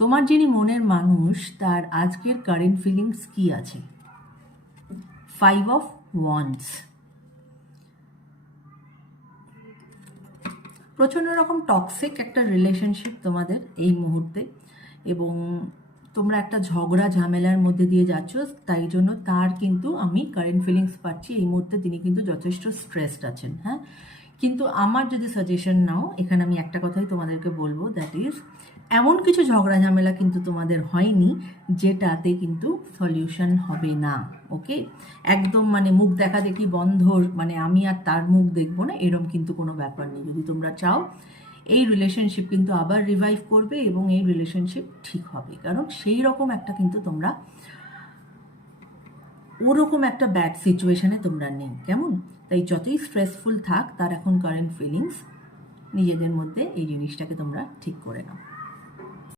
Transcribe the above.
তোমার যিনি মনের মানুষ তার আজকের কারেন্ট ফিলিংস কি আছে? 5 অফ ওয়ান্ডস। প্রচণ্ড রকম টক্সিক একটা রিলেশনশিপ তোমাদের এই মুহূর্তে, এবং তোমরা একটা ঝগড়া ঝামেলার মধ্যে দিয়ে যাচ্ছ, তাই জন্য তার কিন্তু আমি কারেন্ট ফিলিংস পাচ্ছি এই মুহূর্তে তিনি কিন্তু যথেষ্ট স্ট্রেসড আছেন। হ্যাঁ, কিন্তু আমার যদি সাজেশন নাও, এখানে আমি একটা কথাই তোমাদেরকে বলবো, দ্যাট ইজ এমন কিছু ঝগড়া ঝামেলা কিন্তু তোমাদের হয়নি যেটাতে কিন্তু সলিউশন হবে না। ওকে, একদম মানে মুখ দেখা দেখি বন্ধ, মানে আমি আর তার মুখ দেখবো না, এরম কিন্তু কোনো ব্যাপার নেই। যদি তোমরা চাও এই রিলেশনশিপ কিন্তু আবার রিভাইভ করবে এবং এই রিলেশনশিপ ঠিক হবে, কারণ সেই রকম একটা কিন্তু তোমরা ওরকম একটা ব্যাড সিচুয়েশনে তোমরা নেই। কেমন? তাই যতই স্ট্রেসফুল থাক, তার এখন কারেন্ট ফিলিংস নিজেদের মধ্যে এই জিনিসটাকে তোমরা ঠিক করে নাও।